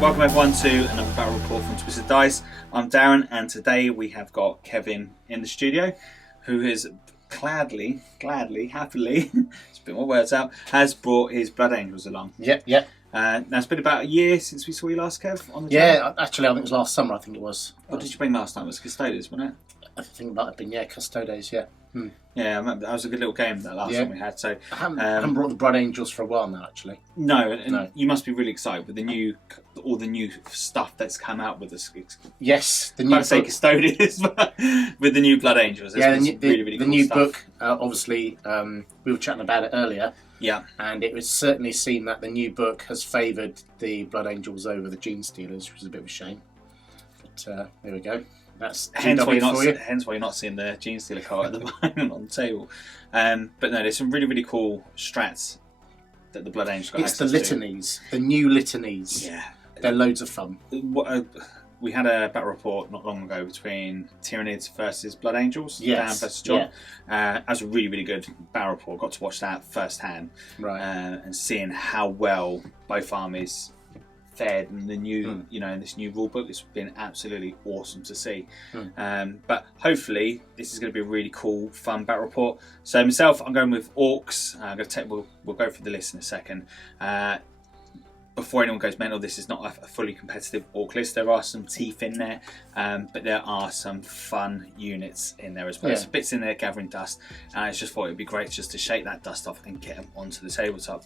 Welcome everyone to another battle report from Twisted Dice. I'm Darren, and today we have got Kevin in the studio, who has gladly, happily, spit my words out, has brought his Blood Angels along. Yep. Now it's been about a year since we saw you last, Kev, on the channel. Actually, I think it was last summer. I think it was. What did you bring last time? It was Custodes, wasn't it? I think it might have been, Custodes, yeah. Yeah, I remember that was a good little game that last time we had. So I haven't brought the Blood Angels for a while now, actually. No, you must be really excited with all the new stuff that's come out with this. Yes, the new book. Say Custodians, but with the new Blood Angels. The new book. Obviously, we were chatting about it earlier. Yeah, and it would certainly seem that the new book has favoured the Blood Angels over the Gene Stealers, which is a bit of a shame. But there we go. That's hence why you're not seeing the Gene Stealer card at the moment on the table. But no, there's some really cool strats that the Blood Angels got. It's the litanies, the new litanies. Yeah, they're loads of fun. We had a battle report not long ago between Tyranids versus Blood Angels, Dan versus John. That was a really good battle report. Got to watch that firsthand, right? And seeing how well both armies fared in the new, in this new rule book. It's been absolutely awesome to see. But hopefully this is going to be a really cool, fun battle report. So myself, I'm going with Orks. We'll go through the list in a second. Before anyone goes mental, this is not a fully competitive Ork list. There are some teeth in there, but there are some fun units in there as well. There's bits in there gathering dust, and I just thought it'd be great just to shake that dust off and get them onto the tabletop.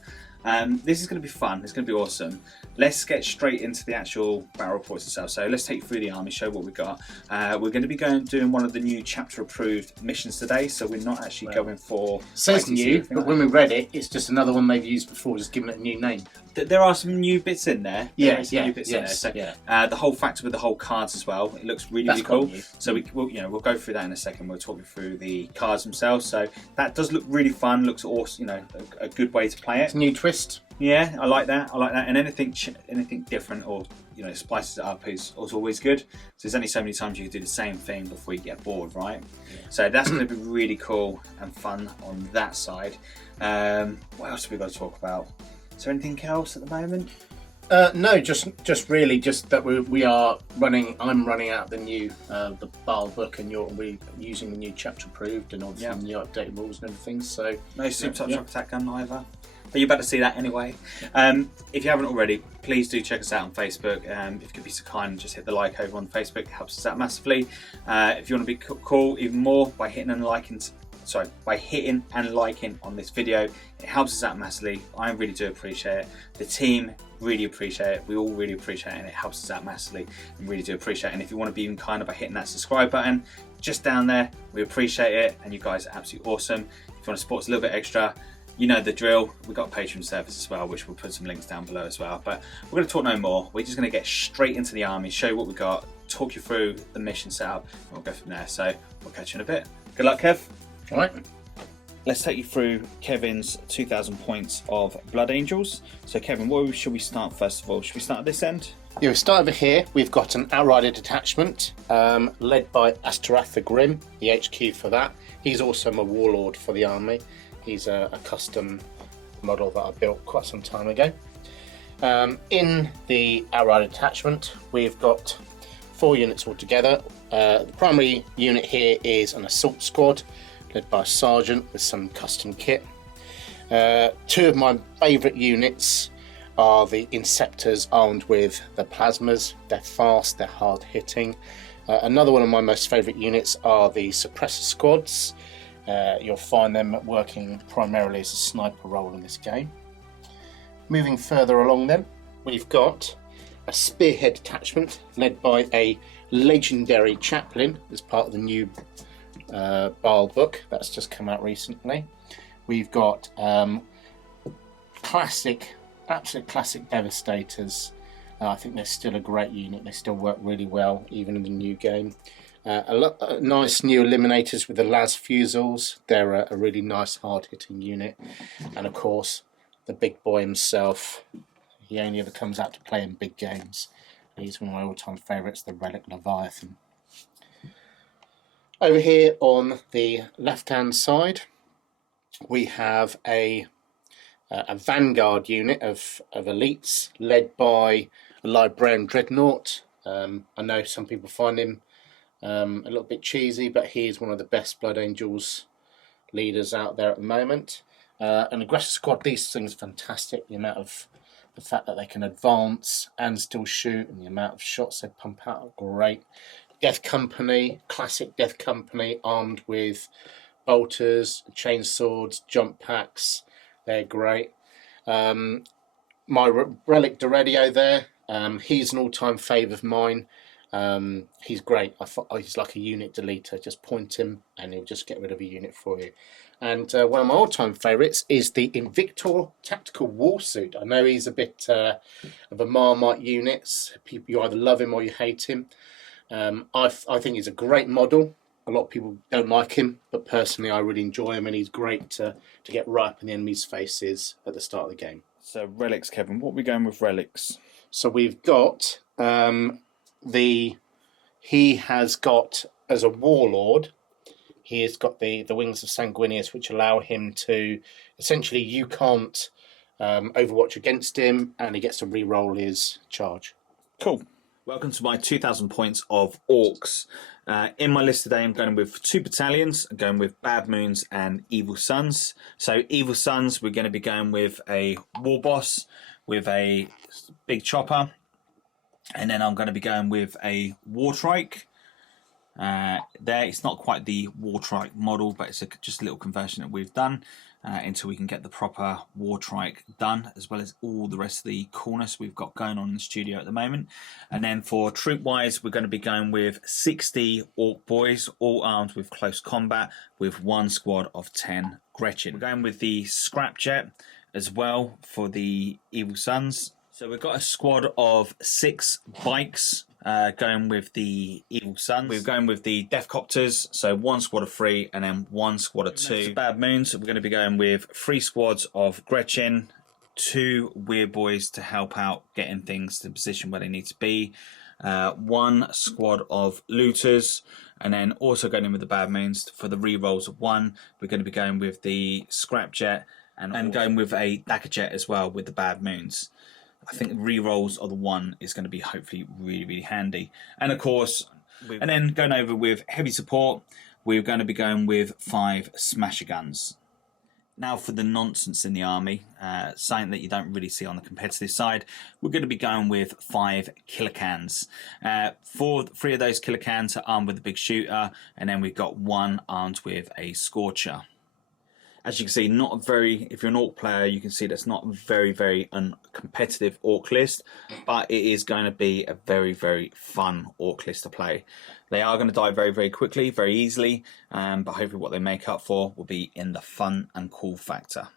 This is going to be fun. It's going to be awesome. Let's get straight into the actual battle reports itself. So let's take you through the army, show what we've got. We're going to be doing one of the new chapter approved missions today, so we're not actually going for... Says new, but when we read it, it's just another one they've used before, just giving it a new name. There are some new bits in there. The whole factor with the whole cards as well. It looks really cool. So we'll go through that in a second. We'll talk you through the cards themselves. So that does look really fun. Looks awesome. A good way to play it. It's a new twist. Yeah, I like that. And anything different or spices it up is always good. So there's only so many times you can do the same thing before you get bored, right? Yeah. So that's going to be really cool and fun on that side. What else have we got to talk about? Is there anything else at the moment? No, just that we are running. I'm running out the new the Baal book, and we're using the new chapter approved and obviously the new updated rules and everything. So no super top shock attack gun either. But you're about to see that anyway. If you haven't already, please do check us out on Facebook. If you could be so kind, just hit the like over on Facebook. It helps us out massively. If you want to be cool even more by hitting and liking on this video, it helps us out massively. I really do appreciate it. The team really appreciate it. We all really appreciate it, and it helps us out massively and really do appreciate it. And if you want to be even kinder by hitting that subscribe button just down there, we appreciate it, and you guys are absolutely awesome. If you want to support us a little bit extra, you know the drill. We've got a Patreon service as well, which we'll put some links down below as well. But we're going to talk no more. We're just going to get straight into the army, show you what we got, talk you through the mission setup, and we'll go from there. So we'll catch you in a bit. Good luck, Kev. All right. Let's take you through Kevin's 2,000 points of Blood Angels. So Kevin, where should we start first of all? Should we start at this end? Yeah, we start over here. We've got an Outrider detachment led by Astarath the Grim, the HQ for that. He's also a warlord for the army. He's a custom model that I built quite some time ago. In the Outrider detachment, we've got 4 units altogether. The primary unit here is an assault squad led by a sergeant with some custom kit. 2 of my favourite units are the Inceptors armed with the plasmas. They're fast, they're hard hitting. Another one of my most favourite units are the Suppressor squads. You'll find them working primarily as a sniper role in this game. Moving further along then, we've got a Spearhead detachment led by a legendary chaplain as part of the new Baal book that's just come out recently. We've got absolute classic Devastators. I think they're still a great unit. They still work really well even in the new game. A nice new Eliminators with the Las Fusils. They're a really nice hard-hitting unit. And of course, the big boy himself. He only ever comes out to play in big games. He's one of my all-time favourites, the Relic Leviathan. Over here on the left-hand side, we have a a vanguard unit of elites led by a librarian dreadnought. I know some people find him a little bit cheesy, but he is one of the best Blood Angels leaders out there at the moment. An aggressor squad, these things are fantastic. The fact that they can advance and still shoot, and the amount of shots they pump out are great. Death Company, classic Death Company, armed with bolters, chainswords, jump packs. They're great. My Relic Doredio there, he's an all-time fave of mine. He's great. He's like a unit deleter. Just point him and he'll just get rid of a unit for you. And one of my all-time favourites is the Invictor Tactical Warsuit. I know he's a bit of a Marmite unit. You either love him or you hate him. I think he's a great model. A lot of people don't like him, but personally I really enjoy him, and he's great to get right up in the enemy's faces at the start of the game. So relics, Kevin. What are we going with relics? So we've got he has got, as a warlord, he has got the Wings of Sanguinius, which allow him to, essentially you can't overwatch against him, and he gets to re-roll his charge. Cool. Welcome to my 2,000 points of Orcs. In my list today, I'm going with 2 battalions. I'm going with Bad Moons and Evil Sons. So Evil Sons, we're going to be going with a War Boss with a big chopper. And then I'm going to be going with a Wartrike. It's not quite the Wartrike model, but it's just a little conversion that we've done until we can get the proper Wartrike done, as well as all the rest of the coolness we've got going on in the studio at the moment. And then for troop-wise, we're going to be going with 60 Orc Boys, all armed with close combat, with 1 squad of 10 Gretchen. We're going with the Scrapjet as well for the Evil Sons. So we've got a squad of 6 bikes going with the Evil Sons. We're going with the Deathcopters, so 1 squad of 3 and then 1 squad of 2. Bad Moons, we're going to be going with 3 squads of Gretchen, 2 Weird Boys to help out getting things to the position where they need to be, 1 squad of Looters, and then also going in with the Bad Moons for the re-rolls of 1. We're going to be going with the Scrapjet and going with a Daggerjet as well with the Bad Moons. I think re-rolls of the 1 is going to be hopefully really, really handy. And of course, and then going over with heavy support, we're going to be going with 5 Smasher Guns. Now for the nonsense in the army, something that you don't really see on the competitive side, we're going to be going with 5 Killa Cans. 3 of those Killa Cans are armed with a big shooter, and then we've got 1 armed with a Scorcher. As you can see, if you're an Orc player, you can see that's not a very, very competitive Orc list, but it is going to be a very, very fun Orc list to play. They are going to die very, very quickly, very easily, but hopefully what they make up for will be in the fun and cool factor.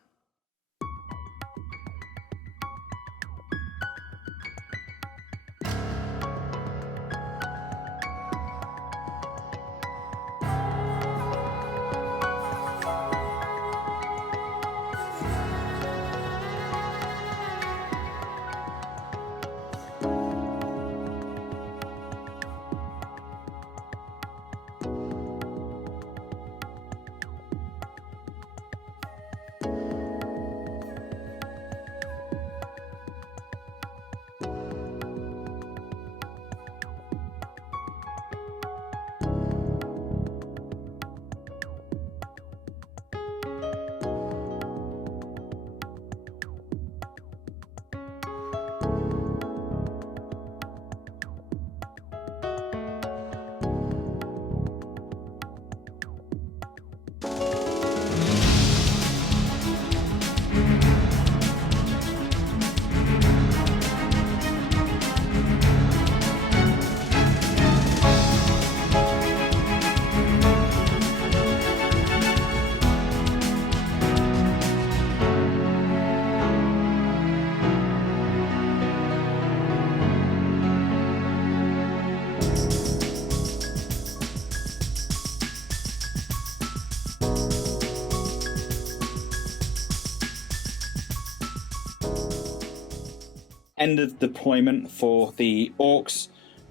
End of deployment for the Orcs.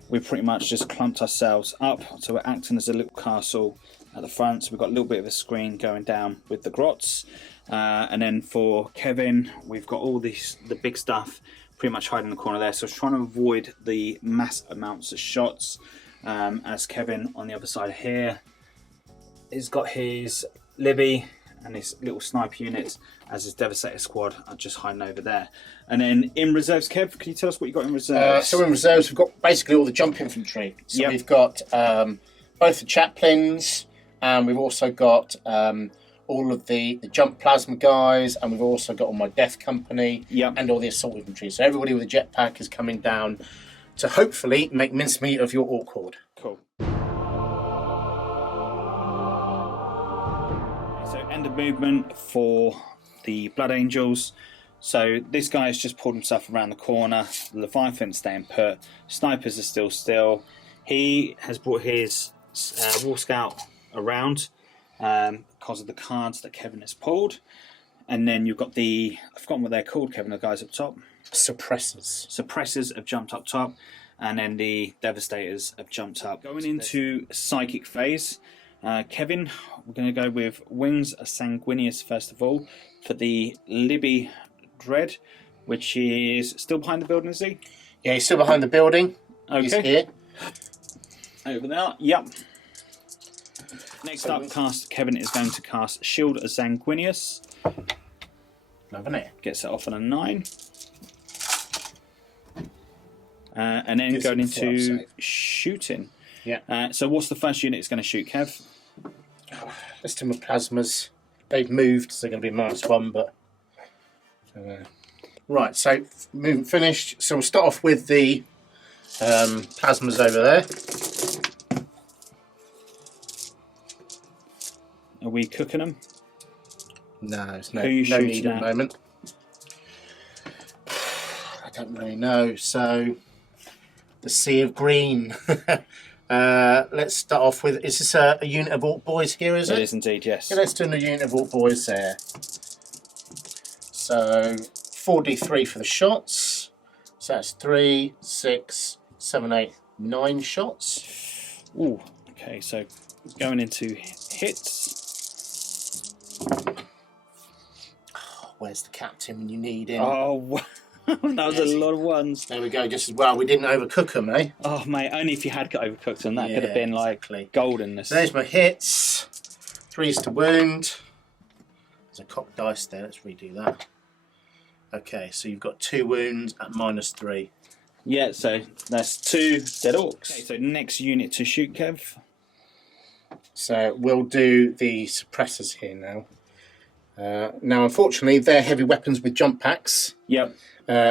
We pretty much just clumped ourselves up, so we're acting as a little castle at the front. So we've got a little bit of a screen going down with the grots. And then for Kevin, we've got all the big stuff pretty much hiding in the corner there. So trying to avoid the mass amounts of shots. As Kevin on the other side here, he's got his Libby and his little sniper units as his Devastator squad are just hiding over there. And then in reserves, Kev, can you tell us what you got in reserves? So in reserves, we've got basically all the jump infantry. So we've got both the chaplains, and we've also got all of the jump plasma guys, and we've also got all my death company and all the assault infantry. So everybody with a jetpack is coming down to hopefully make mincemeat of your orc horde. Cool. So end of movement for the Blood Angels. So this guy has just pulled himself around the corner. The Leviathan's staying put. Snipers are still. He has brought his War Scout around because of the cards that Kevin has pulled. And then you've got I've forgotten what they're called, Kevin, the guys up top. Suppressors. Suppressors have jumped up top. And then the Devastators have jumped up. Going into Psychic phase, Kevin, we're going to go with Wings of Sanguinius first of all for the Libby Dread, which is still behind the building, is he? Yeah, he's still behind the building. Okay. He's here. Over there, yep. Next up, Kevin is going to cast Shield of Sanguinius. Lovely. Gets it off on a 9. And then going into shooting. Yeah. So what's the first unit it's going to shoot, Kev? Let's do my plasmas. They've moved, so they're going to be -1, but... right, so movement finished. So we'll start off with the plasmas over there. Are we cooking them? No, there's no need at the moment. I don't really know. So the Sea of Green. Let's start off with, is this a unit of Orc Boys here, is it? It is indeed, yes. Yeah, let's do a unit of Orc Boys there. So 4d3 for the shots. So that's 3, 6, 7, 8, 9 shots. Ooh, okay, so going into hits. Where's the captain when you need him? Oh, that was a lot of ones. There we go, just as well. We didn't overcook them, eh? Oh, mate, only if you had got overcooked them. That could have been like goldenness. There's my hits. 3s to wound. There's a cocked dice there. Let's redo that. Okay, so you've got 2 wounds at -3. Yeah, so that's 2 dead orcs. Okay, so next unit to shoot, Kev. So we'll do the suppressors here now. Now, unfortunately, they're heavy weapons with jump packs. Yep.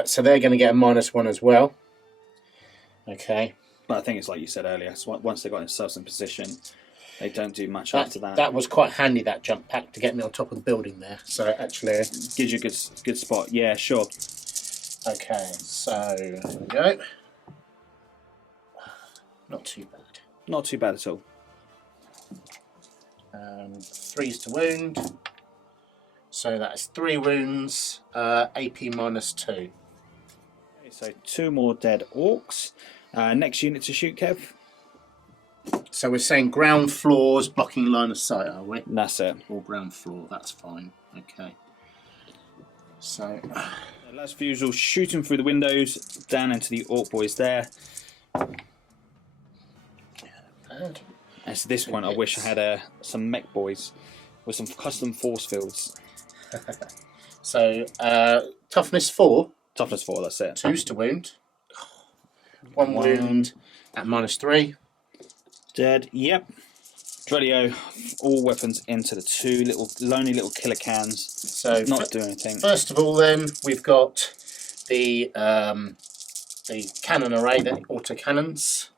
So they're going to get a -1 as well. Okay. But I think it's like you said earlier. So once they got themselves in position, they don't do much after that. That was quite handy, that jump pack, to get me on top of the building there. So actually, gives you a good spot. Yeah, sure. Okay, so there we go. Not too bad. Not too bad at all. 3s to wound. So that's 3 wounds, AP -2. Okay, so 2 more dead orcs. Next unit to shoot, Kev. So we're saying ground floors blocking line of sight, are we? That's it. Or ground floor, that's fine. Okay. So as usual, shooting through the windows down into the orc boys there. bad. And to this point, I wish I had some mech boys with some custom force fields. So, toughness 4. Toughness 4, that's it. 2s to wound. 1 wound at -3. Dead, yep. Dreadio, all weapons into the 2 lonely little killer cans. So not doing anything. First of all, then we've got the cannon array, the auto cannons.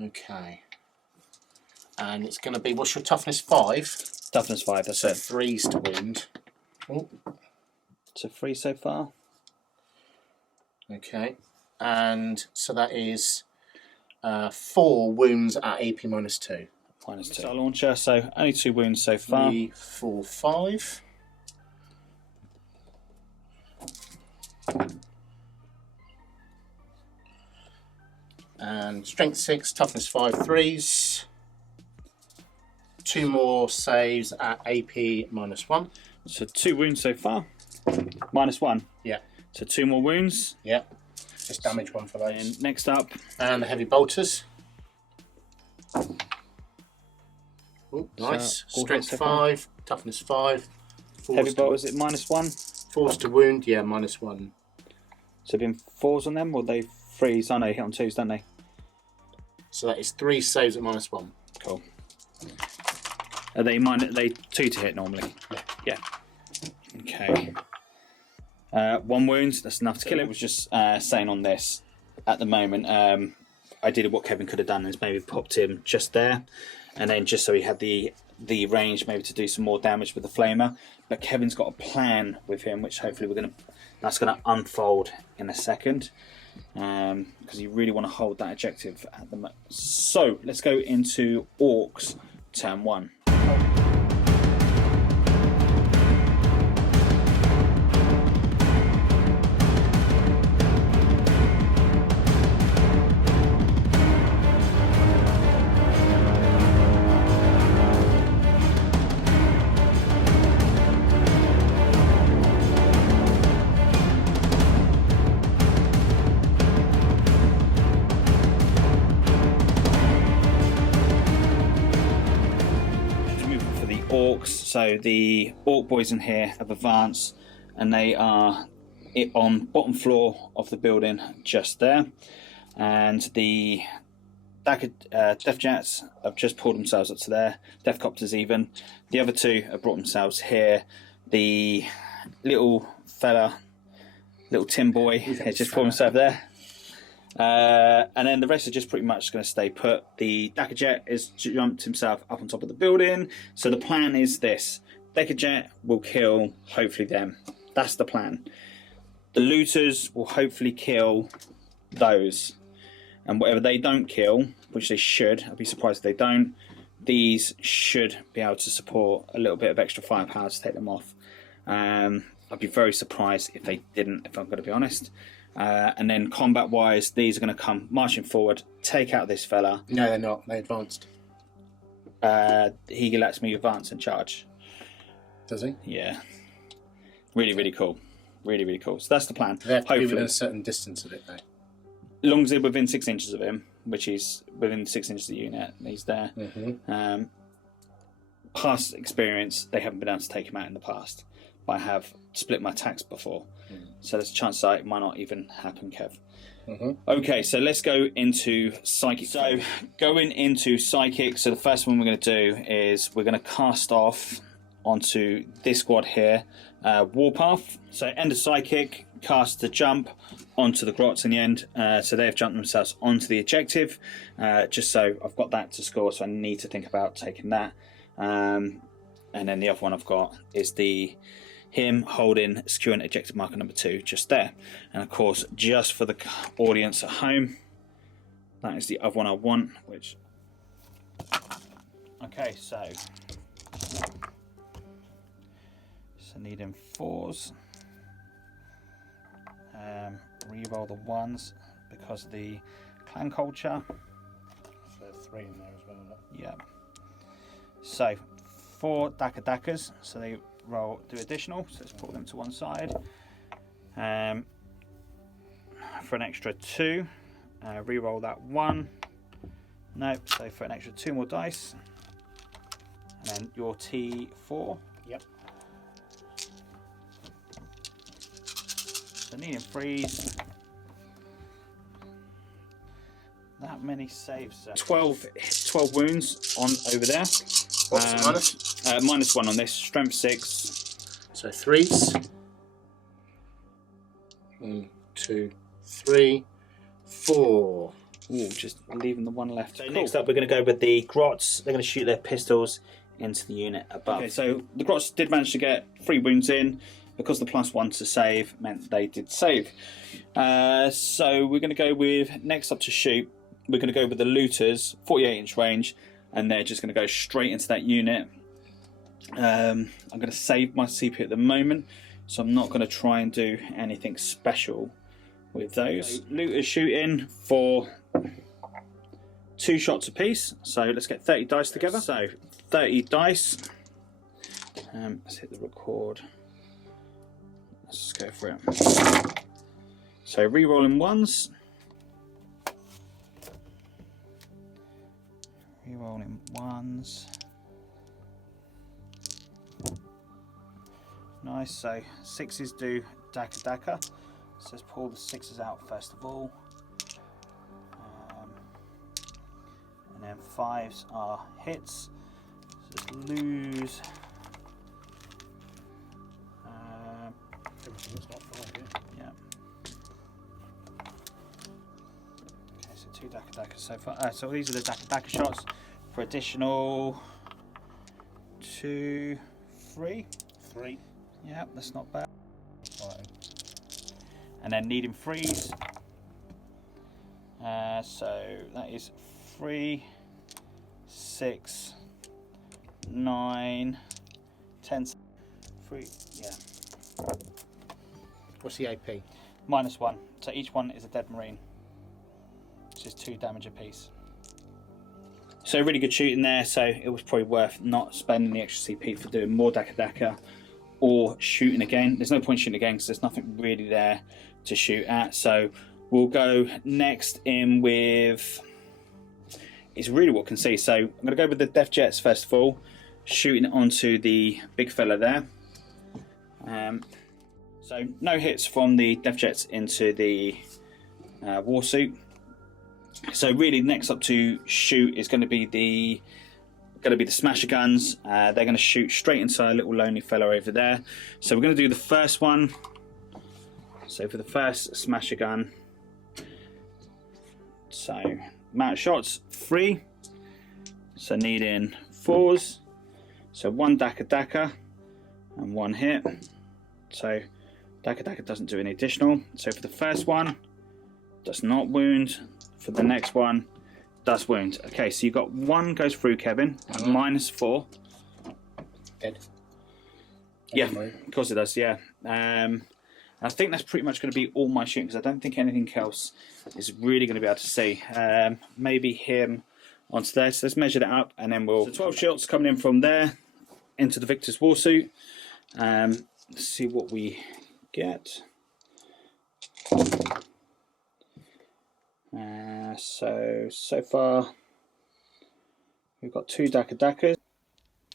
Okay. And it's going to be, what's your toughness 5? Toughness 5, that's it. 3s to wound. Oh. So 3 so far. Okay. And so that is 4 wounds at AP -2. -2. Missile launcher, so only 2 wounds so far. 3, 4, 5. And strength 6, toughness 5, 3s. 2 more saves at AP -1. So 2 wounds so far. -1. Yeah. So 2 more wounds. Yeah. Just damage 1 for those. And next up. And the heavy bolters. Ooh, nice. So, Strength 5, toughness 5. Heavy bolters at -1. Force to wound, yeah, -1. So been 4s on them, or they 3s? I know, hit on 2s, don't they? So that is 3 saves at -1. Cool. Are they 2 to hit normally? Yeah. Okay. 1 wound, that's enough to kill it. I was just saying on this, at the moment, I did what Kevin could have done is maybe popped him just there, and then just so he had the range maybe to do some more damage with the flamer. But Kevin's got a plan with him, which hopefully that's gonna unfold in a second, because you really want to hold that objective at the moment. So let's go into Orks turn 1. Orks, so the Ork boys in here have advanced, and they are on bottom floor of the building just there, and the Death Jets have just pulled themselves up to there, Death Copters even. The other 2 have brought themselves here. The little fella, little Tim boy, has just pulled himself there. And then the rest are just pretty much going to stay put. The Decker Jet has jumped himself up on top of the building. So the plan is this. Decker Jet will kill, hopefully, them. That's the plan. The looters will hopefully kill those. And whatever they don't kill, which they should, I'd be surprised if they don't, these should be able to support a little bit of extra firepower to take them off. I'd be very surprised if they didn't, if I'm going to be honest. And then combat-wise, these are going to come marching forward, take out this fella. No, they're not. They advanced. He lets me advance and charge. Does he? Yeah. Really, really cool. Really, really cool. So that's the plan. They have to be within a certain distance of it, though. As long as they're within 6 inches of him, which is within 6 inches of the unit, he's there. Mm-hmm. Past experience, they haven't been able to take him out in the past. But I have split my attacks before. So there's a chance that it might not even happen, Kev. Okay, so let's go into Psychic. So going into Psychic, so the first one we're going to do is we're going to cast off onto this squad here, Warpath. So end of Psychic, cast the jump onto the Grots in the end. So they've jumped themselves onto the objective, just so I've got that to score, so I need to think about taking that. And then the other one I've got is him holding securing objective marker number 2 just there. And of course, just for the audience at home, that is the other one I want, which... Okay, so needing 4s. Reroll the 1s because of the clan culture. So 3 in there as well. Yeah. So 4 Dackers, so they do additional, so let's put them to one side. For an extra 2, re-roll that 1. No, so for an extra 2 more dice. And then your T4. Yep. So needing 3s. That many saves. 12 wounds on over there. What's the minus? -1 on this. Strength 6. So 3s. 1, 2, 3, 4. Ooh, just leaving the 1 left. So cool. Next up, we're going to go with the Grots. They're going to shoot their pistols into the unit above. Okay, so the Grots did manage to get 3 wounds in because the +1 to save meant they did save. So we're going to go with next up to shoot. We're going to go with the Looters, 48-inch range, and they're just going to go straight into that unit. I'm going to save my CP at the moment, so I'm not going to try and do anything special with those. So, Looters shooting for 2 shots apiece, so let's get 30 dice together. So 30 dice. Let's hit the record. Let's just go for it. So re-rolling ones. Re-rolling ones. Nice, so 6s do Daka Daka. So let's pull the 6s out first of all. And then 5s are hits. So let's lose. Everything that's not 5, yeah. Okay, so 2 Daka Daka so far. So these are the Daka Daka shots for additional 2, 3. 3. Yeah, that's not bad. Right. And then needing 3s. So that is 3, 6, 9, 10, 3, yeah. What's the AP? -1. So each one is a dead marine, which is 2 damage apiece. So really good shooting there. So it was probably worth not spending the extra CP for doing more Daka Daka or shooting again. There's no point shooting again because there's nothing really there to shoot at. So we'll go next in with, it's really what I can see. So I'm going to go with the Death Jets first of all, shooting it onto the big fella there. So no hits from the Death Jets into the war suit. So really next up to shoot is going to be the Smasher Guns. They're going to shoot straight into our little lonely fella over there. So we're going to do the first one. So for the first Smasher Gun, so amount of shots 3. So needing 4s. So 1 Daka Daka and 1 hit. So Daka Daka doesn't do any additional. So for the first one, does not wound. For the next one, does wound. Okay, so you got 1 goes through, Kevin, at -4. Dead. Yeah, of course it does, yeah. I think that's pretty much going to be all my shooting because I don't think anything else is really going to be able to see. Maybe him onto there. So let's measure that up and then we'll... So 12 shots coming in from there into the Victor's Warsuit. Let's see what we get. So far we've got 2 Daka Dakas.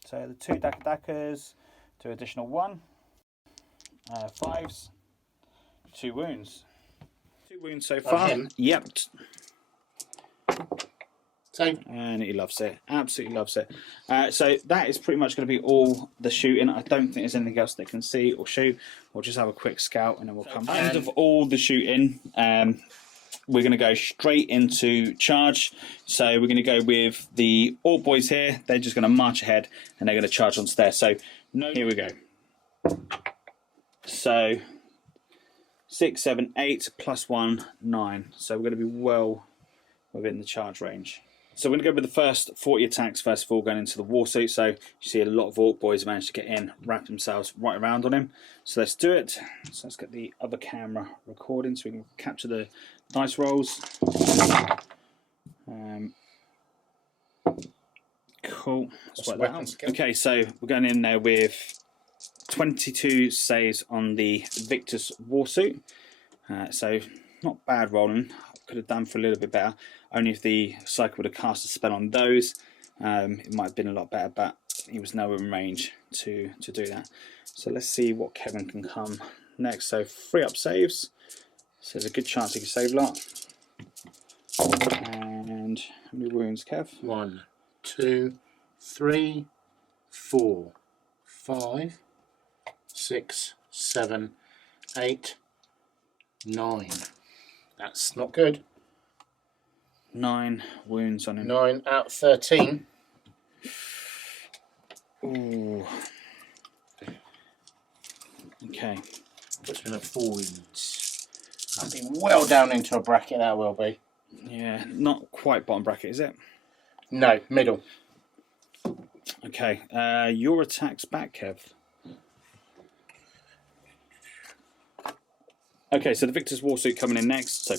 So the 2 Daka Dakas, 2 additional 1, 5s, 2 wounds. 2 wounds so far. Yep. Same. And he loves it. Absolutely loves it. So that is pretty much going to be all the shooting. I don't think there's anything else they can see or shoot. We'll just have a quick scout and then we'll come back. End of all the shooting. We're going to go straight into charge. So we're going to go with the Ork boys here. They're just going to march ahead and they're going to charge onto there. So here we go. So 6, 7, 8 plus 1, 9. So we're going to be well within the charge range. So we're going to go with the first 40 attacks first of all, going into the war suit. So you see a lot of Ork boys managed to get in, wrap themselves right around on him. So let's do it. So let's get the other camera recording so we can capture the dice rolls. Cool. Let's work that out. Okay, so we're going in there with 22 saves on the Victor's Warsuit. So not bad rolling. Could have done for a little bit better. Only if the Psycho would have cast a spell on those, it might have been a lot better, but he was nowhere in range to do that. So let's see what Kevin can come next. So 3 up saves. So there's a good chance he can save a lot. And how many wounds, Kev? 1, 2, 3, 4, 5, 6, 7, 8, 9. That's not good. 9 wounds on him. 9 out of 13. Ooh. Okay. Puts me at 4 wounds. I'll be well down into a bracket, that will be. Yeah, not quite bottom bracket, is it? No, middle. Okay, your attack's back, Kev. Okay, so the Victor's Warsuit coming in next. So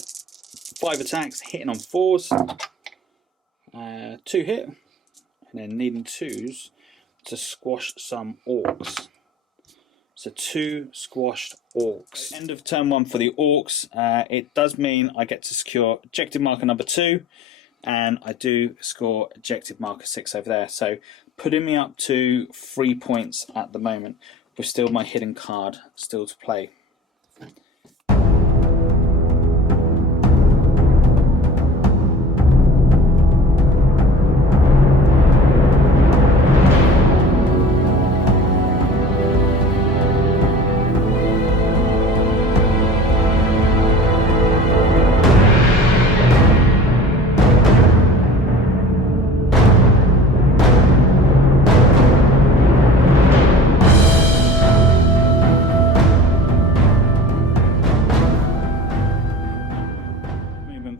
5 attacks, hitting on 4s. 2 hit, and then needing 2s to squash some orcs. So 2 squashed orcs. End of turn 1 for the orcs. It does mean I get to secure objective marker number 2, and I do score objective marker 6 over there. So putting me up to 3 points at the moment, with still my hidden card still to play.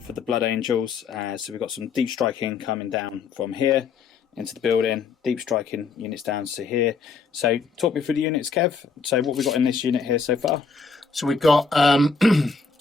For the Blood Angels, so we've got some deep striking coming down from here into the building, deep striking units down to here. So talk me through the units, Kev. So what we've got in this unit here so far? So we've got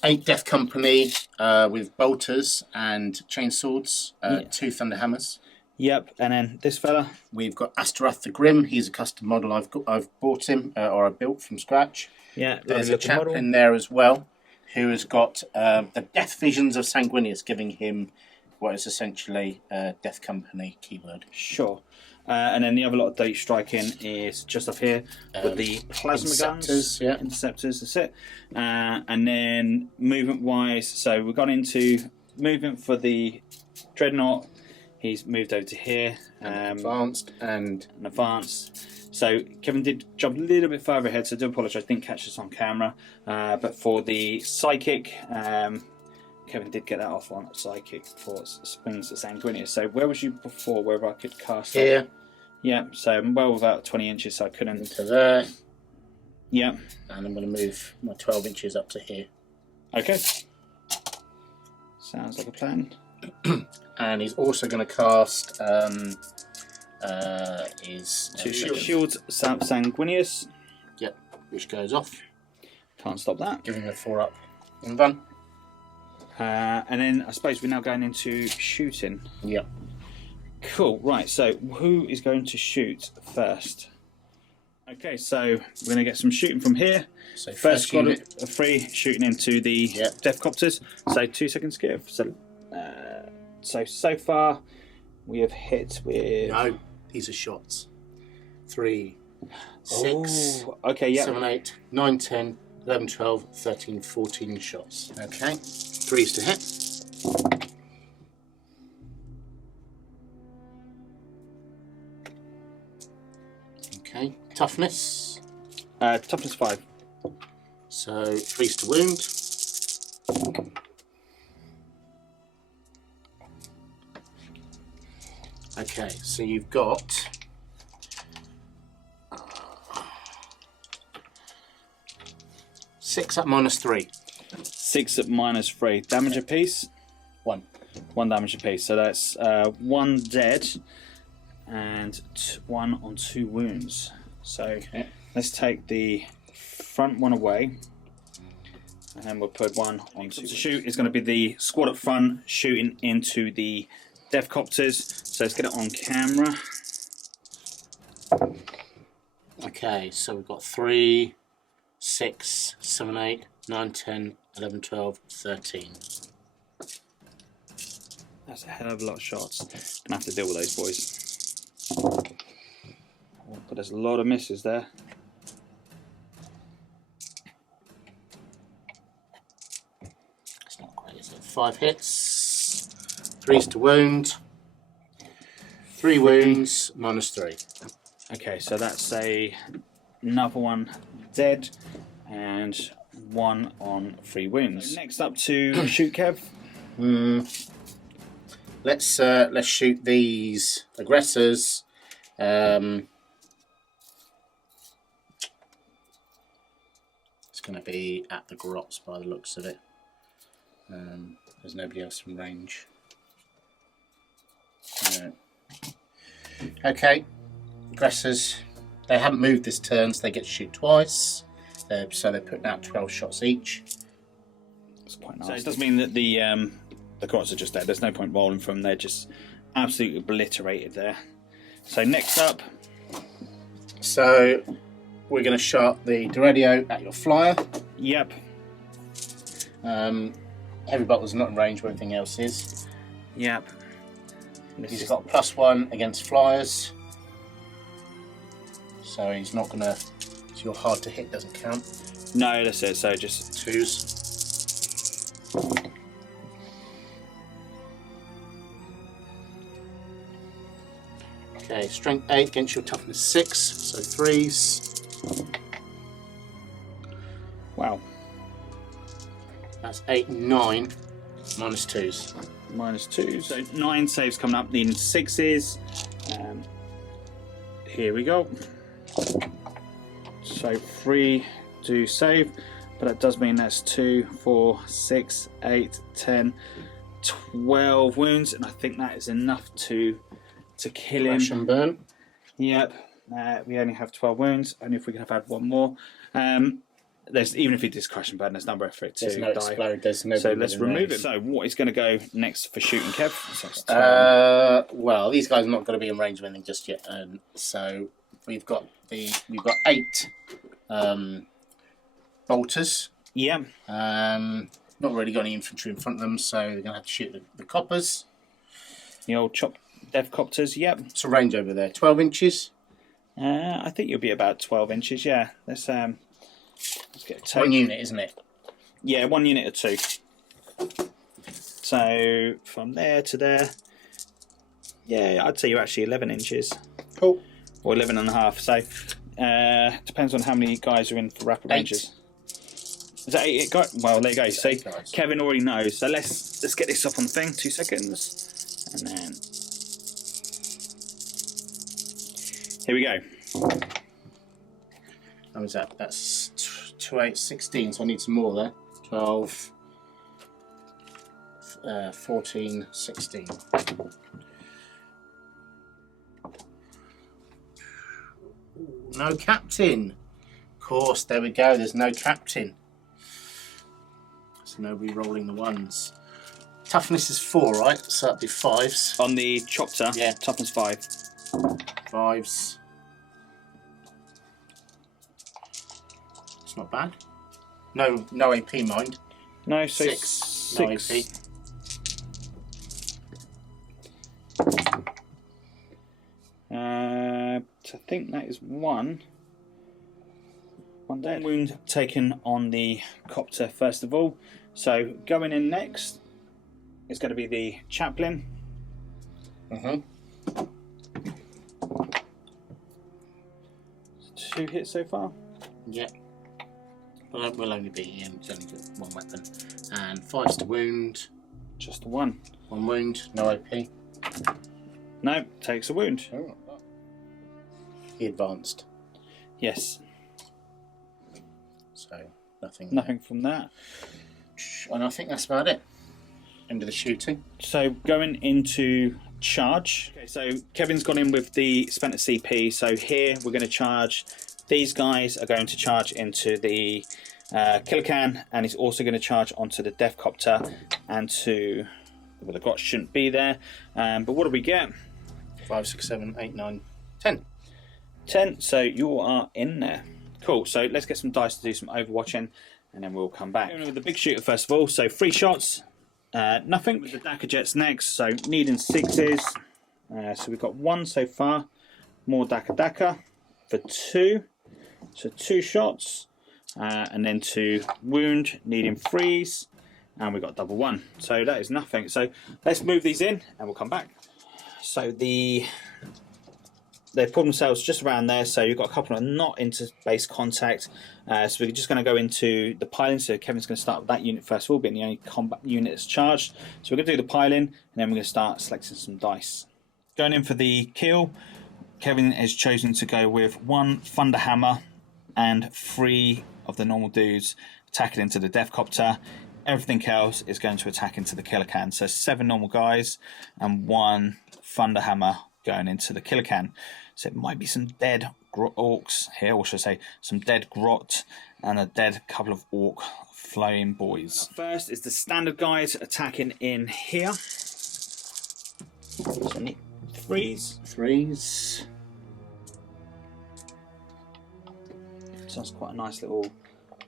8 Death Company with bolters and chainswords, 2 Thunderhammers. Yep, and then this fella? We've got Astarath the Grim. He's a custom model I've bought him, or I built from scratch. Yeah, there's a chaplain there as well, who has got the Death Visions of Sanguinius, giving him what is essentially Death Company keyword. Sure. And then the other lot of deep striking is just up here with the plasma guns. Yeah. Interceptors, that's it. And then movement-wise, so we've gone into movement for the Dreadnought. He's moved over to here. Advanced and advanced. So Kevin did jump a little bit further ahead, so I do apologise, I didn't catch this on camera. But for the Psychic, Kevin did get that off on Psychic for Swings of Sanguinius. So where was you before, where I could cast here? That? Yeah, so I'm well without 20 inches, so I couldn't. Into there. Yeah. And I'm going to move my 12 inches up to here. Okay. Sounds like a plan. And he's also going to cast his Shields Sanguinius. Yep, which goes off. Can't stop that. Giving a 4 up and run. And then I suppose we're now going into shooting. Yep. Cool, right, so who is going to shoot first? Okay, so we're going to get some shooting from here. So first squad of 3 shooting into the Death Copters. So 2 seconds give. So far we have hit with... No, these are shots. 3, 6, okay, yeah. 7, 8, 9, 10, 11, 12, 13, 14 shots. Okay, 3s to hit. Okay, toughness. Toughness 5. So 3s to wound. Okay, so you've got 6 at -3. 6 at -3. Damage apiece? 1. 1 damage apiece. So that's 1 dead and 1 on 2 wounds. So let's take the front one away. And then we'll put 1 on 2. To shoot is going to be the squad up front shooting into the Death Copters. So let's get it on camera. Okay, so we've got 3, 6, 7, 8, 9, 10, 11, 12, 13. That's a hell of a lot of shots. Gonna have to deal with those boys. But there's a lot of misses there. That's not great, is it? 5 hits, 3s to wound, 3 wounds, -3. Okay, so that's another one dead and 1 on 3 wounds. So next up to shoot, Kev. Let's shoot these aggressors. It's going to be at the grots by the looks of it. There's nobody else in range. No. Okay, aggressors. They haven't moved this turn, so they get to shoot twice. So they're putting out 12 shots each. That's quite nice. So it does mean that the grots are just dead. There's no point rolling from them. They're just absolutely obliterated there. So next up, So we're going to shot the Deradio at your flyer. yep, Heavy bottle's not in range, but everything else is. yep. He's got +1 against flyers, so he's not going to. So your hard to hit doesn't count. No, that's it. So just 2s. Okay, strength 8 against your toughness 6, so 3s. wow, That's 8 and 9, -2s. -2. So 9 saves coming up, needing 6s. Here we go. So 3 to save, but that does mean that's 2, 4, 6, 8, 10, 12 wounds, and I think that is enough to kill him. Crash and burn. Yep. We only have 12 wounds, only if we could have had one more. There's even if he does crash and burn, there's no effort to There's no die. explode. There's no. So let's remove it. So what is going to go next for shooting, Kev? So it's Well, these guys are not going to be in range of anything just yet. So we've got 8 bolters. yeah. Not really got any infantry in front of them, so they're going to have to shoot the coppers. The old chop dev copters. Yep. It's a range over there, 12 inches. I think you'll be about 12 inches. Yeah. Let's get a take. 1 unit, isn't it? Yeah, 1 unit or 2. So from there to there, yeah, I'd say you're actually 11 inches. Cool. Or 11 and a half. So depends on how many guys are in for rapid 8. ranges. Is that 8 guys? Well, there you go. See, 8 guys. Kevin already knows. So let's get this up on the thing. 2 seconds, and then here we go. How was that? That's 2, 8, 16, so I need some more there. 12, 14, 16. No captain. Of course, there we go. There's no captain. So no re-rolling the 1s. Toughness is 4, right? So that'd be 5s. On the chopper, Yeah. toughness 5. 5s. It's not bad. No AP, mind. No, so 6. No 6. AP. I think that is 1. 1 dead. Wound taken on the copter first of all. So going in next is going to be the chaplain. 2 hits so far. Yeah. Well, we'll only be it's only got 1 weapon. And 5s to wound. Just 1. 1 wound, no AP. No, takes a wound. Oh. He advanced. Yes. So nothing. Nothing from that. And I think that's about it. End of the shooting. So going into charge. Okay, so Kevin's gone in with the spent CP. So here we're going to charge. These guys are going to charge into the Killa Can, and he's also going to charge onto the Death Copter and to well, the grot shouldn't be there. But what do we get? 5, 6, 7, 8, 9, 10. 10. So you are in there. Cool. So let's get some dice to do some overwatching, and then we'll come back. Going with the big shooter first of all. So 3 shots. Nothing. With the Dakka Jets next. So needing 6s. So we've got 1 so far. More Dakka for 2. So 2 shots. And then to wound, needing 3s. And we've got double 1. So that is nothing. So let's move these in and we'll come back. So they've put themselves just around there. So you've got a couple of not into base contact. So we're just going to go into the piling. So Kevin's going to start with that unit first of all, being the only combat unit that's charged. So we're going to do the piling and then we're going to start selecting some dice. Going in for the kill, Kevin has chosen to go with 1 Thunder Hammer and 3 of the normal dudes attacking into the Death Copter. Everything else is going to attack into the Killa Can. So 7 normal guys and 1 Thunder Hammer going into the Killa Can. So it might be some dead orcs here, or should I say some dead grot and a dead couple of orc flame boys. First is the standard guys attacking in here. So Threes. Threes. So that's quite a nice little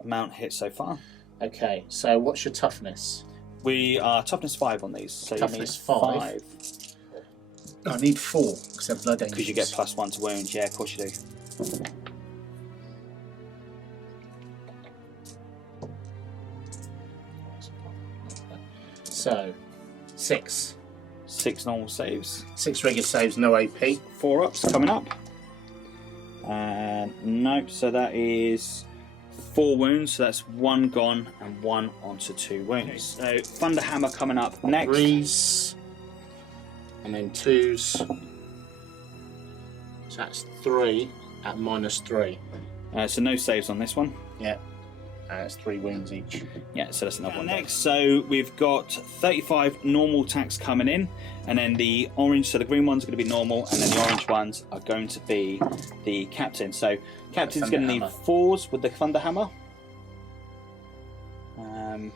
amount hit so far. Okay, so what's your toughness? We are toughness 5 on these. So Toughness you need 5. I need 4 because they're blood angels. Because you get +1 to wounds. Yeah, of course you do. So, 6. 6 normal saves. 6 regular saves, no AP. 4 ups coming up. And nope, so that is 4 wounds, so that's 1 gone and 1 onto 2 wounds. Okay, so Thunder Hammer coming up next. 3s. And then 2s. So that's 3 at -3. So no saves on this one. Yeah. And it's 3 wounds each. Yeah, so that's another one. Next, so we've got 35 normal attacks coming in, and then the orange, so the green ones are going to be normal, and then the orange ones are going to be the captain. So captain's going to need 4s with the Thunder Hammer. And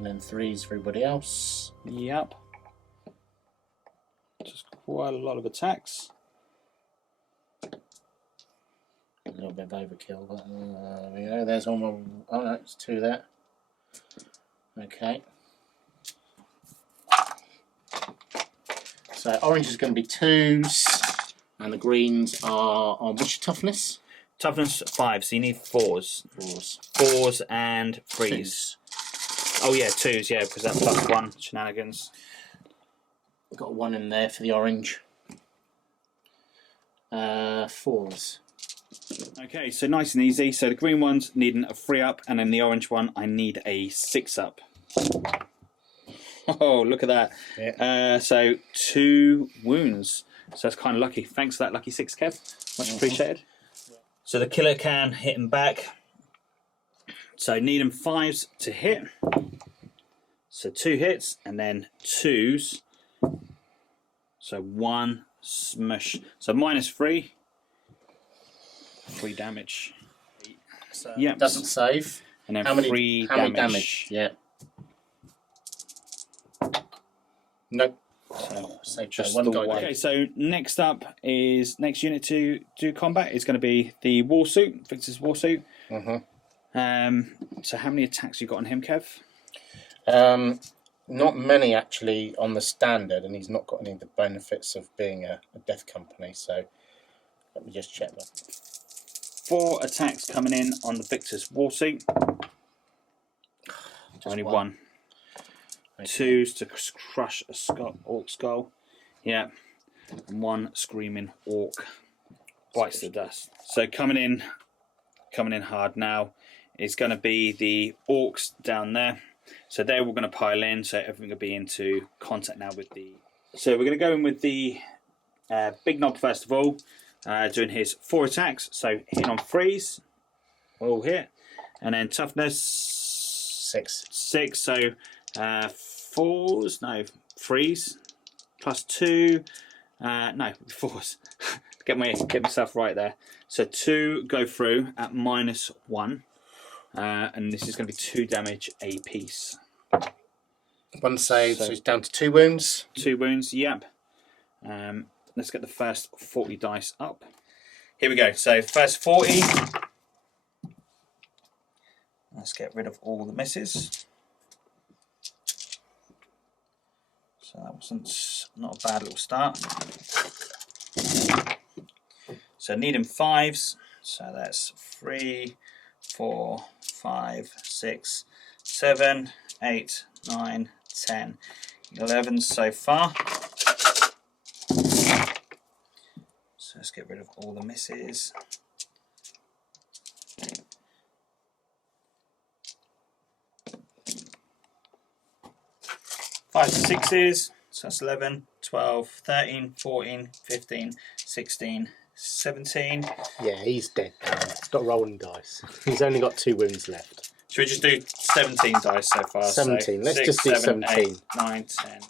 then 3s for everybody else. Yep. Just quite a lot of attacks. A little bit of overkill, but there we go. There's one more. Oh no, it's 2 there. Okay. So orange is going to be 2s, and the greens are on what's your toughness? Toughness 5, so you need 4s. 4s. 4s and 3s. Oh yeah, 2s, yeah, because that's +1 shenanigans. We've got 1 in there for the orange. 4s. Okay, so nice and easy. So the green one's needing a 3 up, and then the orange one, I need a 6 up. Oh, look at that. Yeah. So 2 wounds. So that's kind of lucky. Thanks for that lucky 6, Kev. Much appreciated. So the Killa Can hitting back. So needing 5s to hit. So 2 hits, and then 2s. So 1 smush. So -3. 3 damage. So Yep. Doesn't save. And then How many 3 damage? damage. Yeah. Nope. So just one the guy. one. Okay, so next up is next unit to do combat is going to be the war suit, Victor's war suit. So how many attacks you got on him, Kev? Not many actually on the standard, and he's not got any of the benefits of being a death company. So let me just check that. 4 attacks coming in on the Victor's war suit. Only 1. Okay. 2s to crush a orc skull. Yeah. And 1 screaming orc bites the dust. So coming in hard now is going to be the orcs down there. So they're all going to pile in. So everything will be into contact now with the. So we're going to go in with the big knob first of all. Doing his 4 attacks, so hitting on 3s, all hit, and then toughness 6, so 4s, no 3s, +2, no 4s. get myself right there. So 2 go through at -1, and this is going to be 2 damage a piece. 1 save, so it's down to 2 wounds. 2 wounds, yep. Let's get the first 40 dice up. Here we go. So first 40. Let's get rid of all the misses. So that wasn't not a bad little start. So needing 5s. So that's 3, 4, 5, 6, 7, 8, 9, 10, 11 so far. So let's get rid of all the misses. 5 to 6s, so that's 11, 12, 13, 14, 15, 16, 17. Yeah, he's dead now. Stop rolling dice. He's only got 2 wounds left. Should we just do 17 dice so far? 17, so let's 6, just do 7, 17. 8, 9, 10.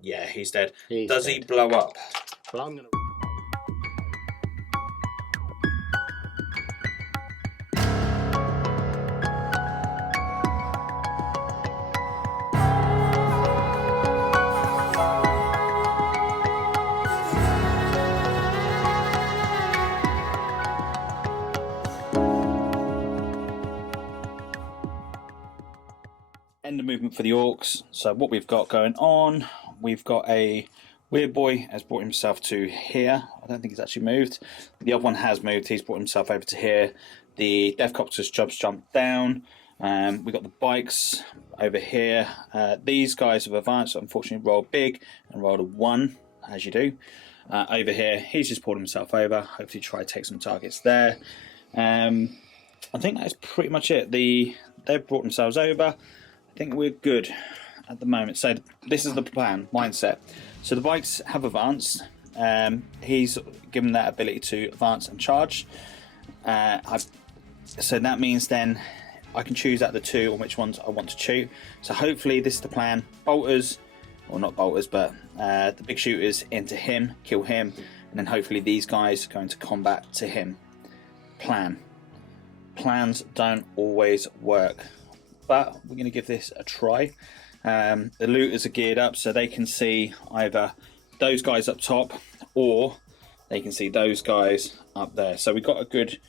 Yeah, he's dead. Does he blow up? Well, I'm gonna... end of movement for the Orks. So what we've got going on, we've got a Weird Boy has brought himself to here. I don't think he's actually moved. The other one has moved. He's brought himself over to here. The Deathcopter's jumped down. We got the bikes over here. These guys have advanced. Unfortunately, rolled big and rolled a 1, as you do. Over here, he's just pulled himself over. Hopefully, try to take some targets there. I think that's pretty much it. They've brought themselves over. I think we're good at the moment. So this is the plan, mindset. So the bikes have advanced. He's given that ability to advance and charge. So that means then I can choose out the 2 on which ones I want to shoot. So hopefully this is the plan. Bolters, or not bolters, but the big shooters into him, kill him, and then hopefully these guys go into combat to him. Plans don't always work, but we're going to give this a try. The looters are geared up so they can see either those guys up top or they can see those guys up there. So we've got a good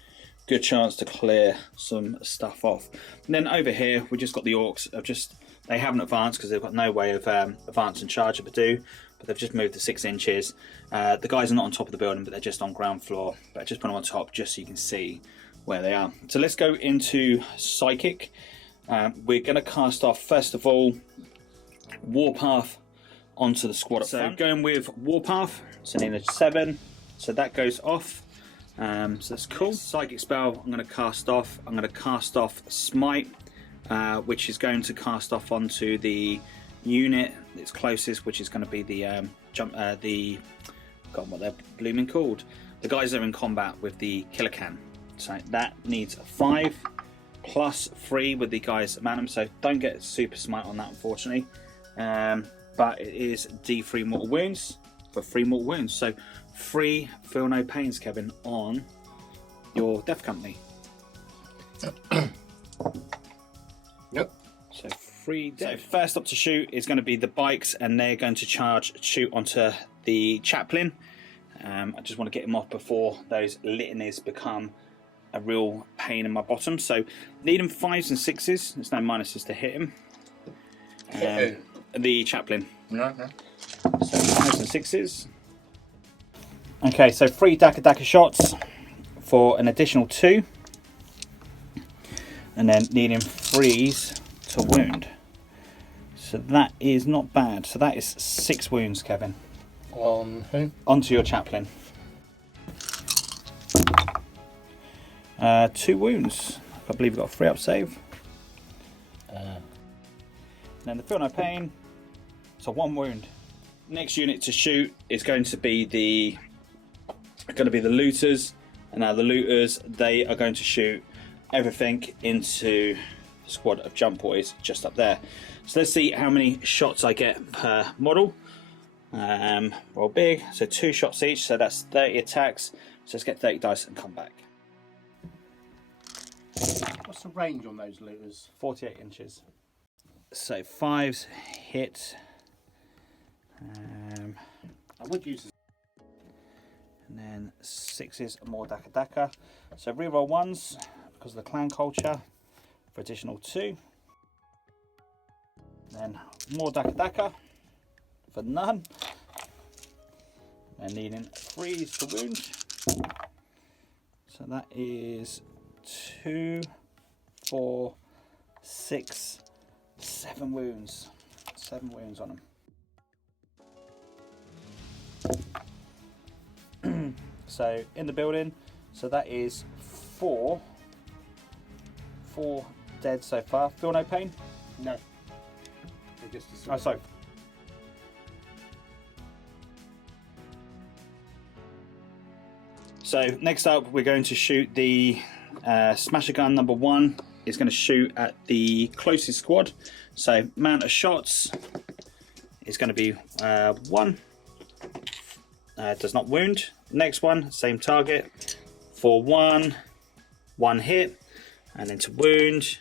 chance to clear some stuff off. And then over here we just got the Orks. They haven't advanced because they've got no way of advance and charge but they've just moved to 6 inches. The guys are not on top of the building, but they're just on ground floor. But I just put them on top just so you can see where they are. So let's go into Psychic. We're going to cast off, first of all, Warpath onto the squad up front. So going with Warpath, so in a 7, so that goes off. So that's cool. Psychic spell I'm going to cast off. I'm going to cast off Smite, which is going to cast off onto the unit that's closest, which is going to be the what they're blooming called. The guys that are in combat with the Killa Can. So that needs a 5 plus 3 with the guys at Manum. So don't get super smite on that, unfortunately. But it is D3 mortal wounds for 3 mortal wounds. So 3 feel no pains, Kevin, on your Death Company. Yep. So 3 dead. So first up to shoot is going to be the bikes, and they're going to shoot onto the chaplain. I just want to get him off before those litanies become a real pain in my bottom. So need him 5s and 6s. There's no minuses to hit him. The chaplain. No. So 5s and 6s. Okay, so 3 Daka shots for an additional 2. And then needing 3s to wound. So that is not bad. So that is 6 wounds, Kevin. On who? Onto your chaplain. 2 wounds. I believe we've got a 3-up save. And then the feel no pain. So 1 wound. Next unit to shoot is going to be the looters. And now the looters, they are going to shoot everything into the squad of jump boys just up there. So let's see how many shots I get per model. Roll big, so 2 shots each, so that's 30 attacks. So let's get 30 dice and come back. What's the range on those looters? 48 inches. So 5s hit. I would use this. And then 6s are more Daka. So reroll 1s because of the clan culture for additional 2. Then more Daka for none. And needing 3s to wound. So that is 2, 4, 6, 7 wounds. 7 wounds on them. So in the building, so that is 4 dead so far. Feel no pain? No. Oh, sorry. So next up, we're going to shoot the smasher gun number 1 is going to shoot at the closest squad. So amount of shots is going to be 1. Does not wound. Next one, same target for 1 hit, and then to wound.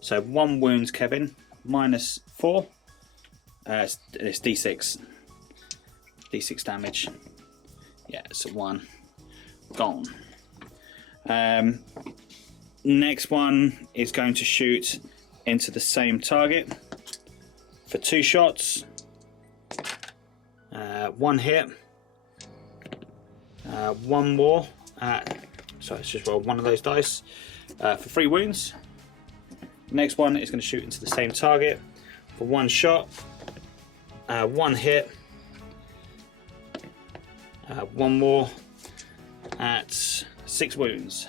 So 1 wounds, Kevin, minus 4. It's D6 damage. Yeah, it's 1 gone. Next one is going to shoot into the same target for 2 shots. 1 hit. 1 more. So let's just roll 1 of those dice for 3 wounds. Next one is going to shoot into the same target for 1 shot. 1 hit. 1 more at 6 wounds.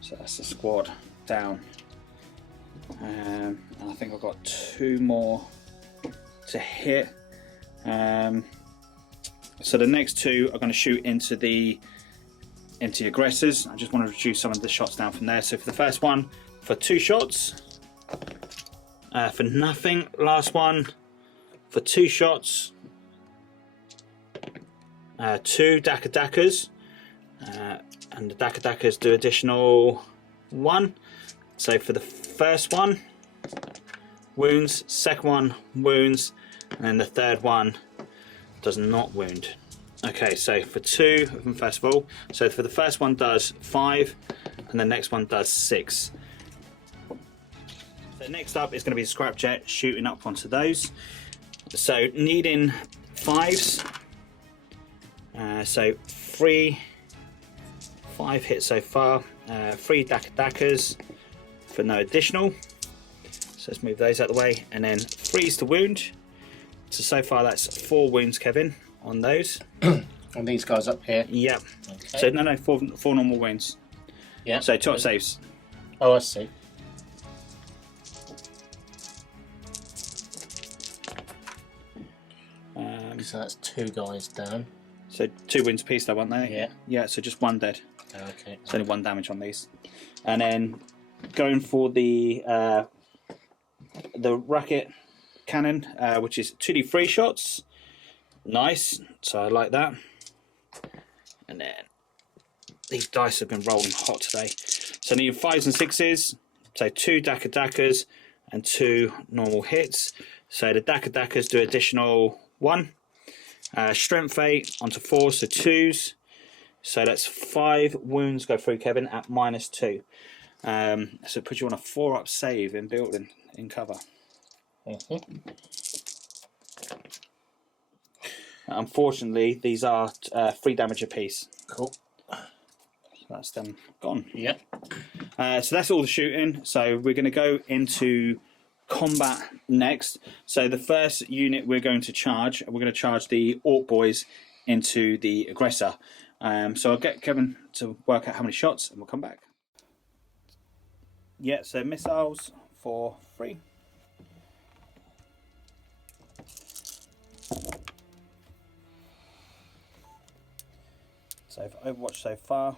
So that's the squad down. And I think I've got 2 more to hit. So the next 2 are going to shoot into the aggressors. I just want to reduce some of the shots down from there. So for the first one, for 2 shots, for nothing. Last one for 2 shots, 2 Dakas, and the Dakas do additional 1. So for the first one, wounds. Second one, wounds, and then the third one does not wound. Okay, so for 2 of them first of all. So for the first one does 5, and the next one does 6. So next up is going to be a scrap jet shooting up onto those. So needing 5s. So 5 hits so far. 3 Dakas for no additional. So let's move those out of the way, and then 3s to wound. So far that's 4 wounds, Kevin, on those. And these guys up here? Yeah. Okay. So no, 4 normal wounds. Yeah. So 2 saves. Oh, I see. So that's 2 guys down. So 2 wounds apiece though, aren't they? Yeah. Yeah, so just 1 dead. Okay. It's only 1 damage on these. And then going for the rocket cannon, which is 2d3 shots. Nice, so I like that. And then these dice have been rolling hot today. So I need 5s and 6s. So 2 Dakas and 2 normal hits. So the Dakas do additional 1. Strength 8 onto 4, so 2s. So that's 5 wounds go through, Kevin, at -2. So it puts you on a 4-up save in building, in cover. Unfortunately, these are 3 damage apiece. Cool. So that's them gone. Yeah. So that's all the shooting. So we're going to go into combat next. So the first unit we're going to charge the Orc boys into the aggressor. So I'll get Kevin to work out how many shots, and we'll come back. Yeah, so missiles for 3. So for Overwatch so far,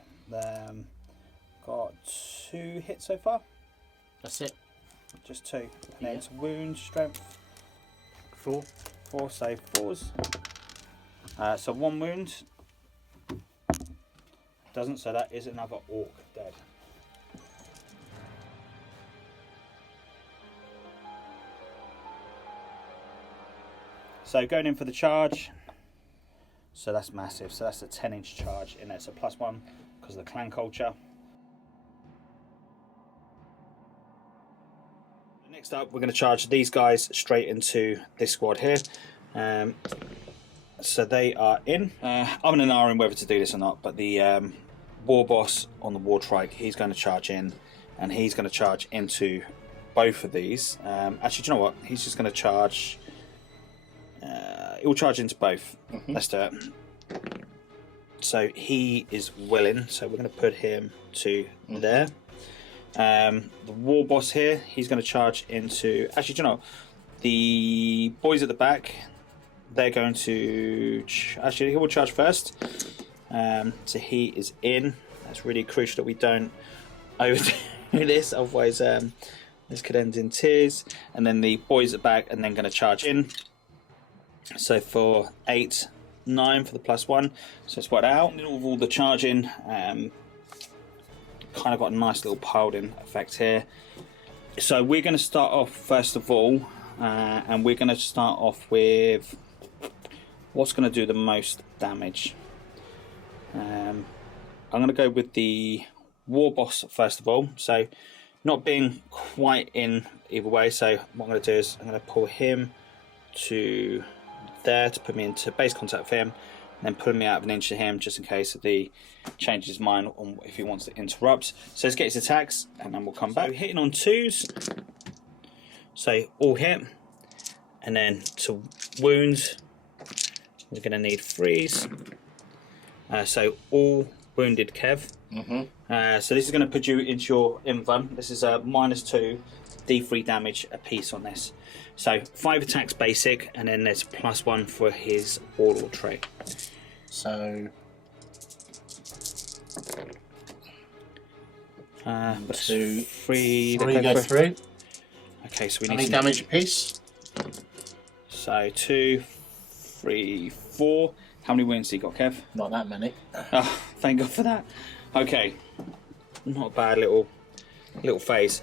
got 2 hits so far. That's it. Just 2. And then it's wound, strength 4, so 4s. So 1 wound. Doesn't, so that is another Orc dead. So going in for the charge. So that's massive. So that's a 10-inch charge in there. So +1 because of the clan culture. Next up, we're going to charge these guys straight into this squad here. So they are in. I'm in an whether to do this or not, but the war boss on the war trike, he's going to charge in, and he's going to charge into both of these. Actually, do you know what? He's just going to charge. He'll charge into both. Let's do it. So he is willing. So we're going to put him to there. The war boss here, he's going to charge into. Actually, do you know, the boys at the back, they're going to. Actually, he will charge first. So he is in. That's really crucial that we don't overdo this, otherwise this could end in tears. And then the boys at the back, and then going to charge in. So for 8, 9 for the +1. So it's worked out. And with all the charging, kind of got a nice little piled in effect here. So we're going to start off first of all, and we're going to start off with what's going to do the most damage. I'm going to go with the war boss first of all. So not being quite in either way. So what I'm going to do is I'm going to pull him to there to put me into base contact with him, and then pulling me out of an inch to him just in case he changes his mind on if he wants to interrupt. So let's get his attacks and then we'll come back. Hitting on 2s, so all hit, and then to wounds we're going to need 3s. So all wounded Kev. So this is going to put you into your invuln. This is a -2 D3 damage a piece on this. So 5 attacks basic, and then there's +1 for his warlord trait. So 2, 3 go through. Okay, so we How need many damage a piece? So 2, 3, 4. How many wounds do you got, Kev? Not that many. Oh, thank God for that. Okay, not a bad little phase.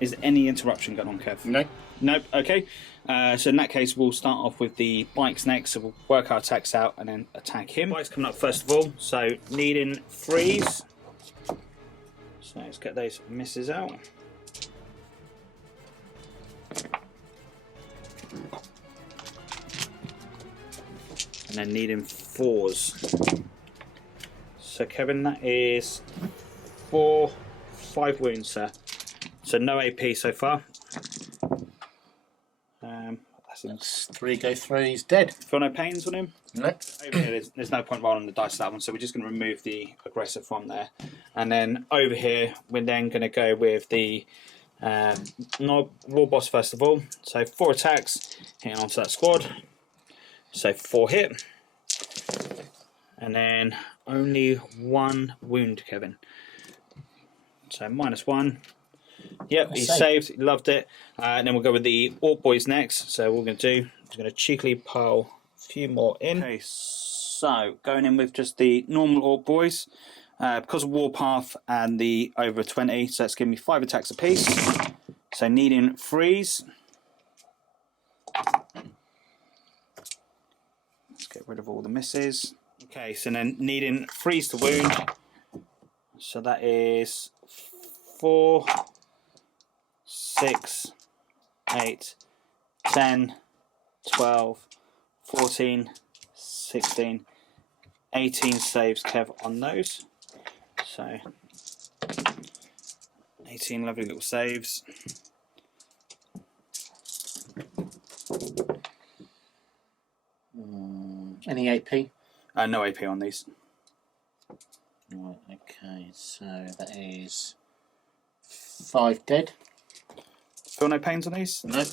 Is there any interruption going on, Kev? No. Nope. Okay. So in that case, we'll start off with the bikes next. So we'll work our attacks out and then attack him. Bikes coming up first of all. So needing 3s. So let's get those misses out. And then needing 4s. So Kevin, that is 4, 5 wounds, sir. So no AP so far. That's 3 go through. He's dead. Feel no pains on him? No. Over here, there's no point rolling the dice for that one, so we're just going to remove the aggressor from there. And then over here, we're then going to go with the raw boss first of all. So 4 attacks, hitting onto that squad. So 4 hit. And then only 1 wound, Kevin. So -1. Yep, he's saved. He loved it. And then we'll go with the Ork boys next. So what we're going to do, we're going to cheekily pile a few more in. Okay, so going in with just the normal Ork boys. Because of Warpath and the over 20, so that's giving me 5 attacks apiece. So needing 3s. Let's get rid of all the misses. Okay, so then needing 3s to wound. So that is 4, 6, 8, 10, 12, 14, 16, 18 saves, Kev, on those. So 18 lovely little saves. Any AP? No AP on these. Right, okay, so that is 5 dead. Feel no pains on these? No.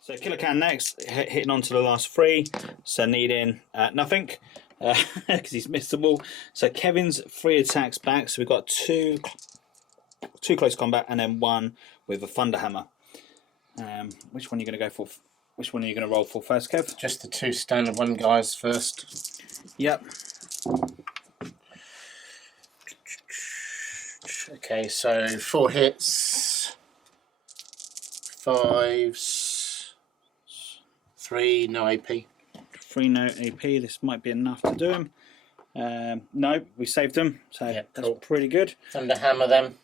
So Killa Can next, hitting on to the last 3, so needing nothing, because he's missed them all. So Kevin's 3 attacks back, so we've got 2 close combat and then 1 with a thunder hammer. Which one are you going to go for? Which one are you going to roll for first, Kev? Just the 2 standard 1 guys first. Yep. Okay, so 4 hits, 5s, 3, no AP. 3 no AP, this might be enough to do him. No, we saved them, so Yeah, that's cool. pretty good. Thunder hammer them.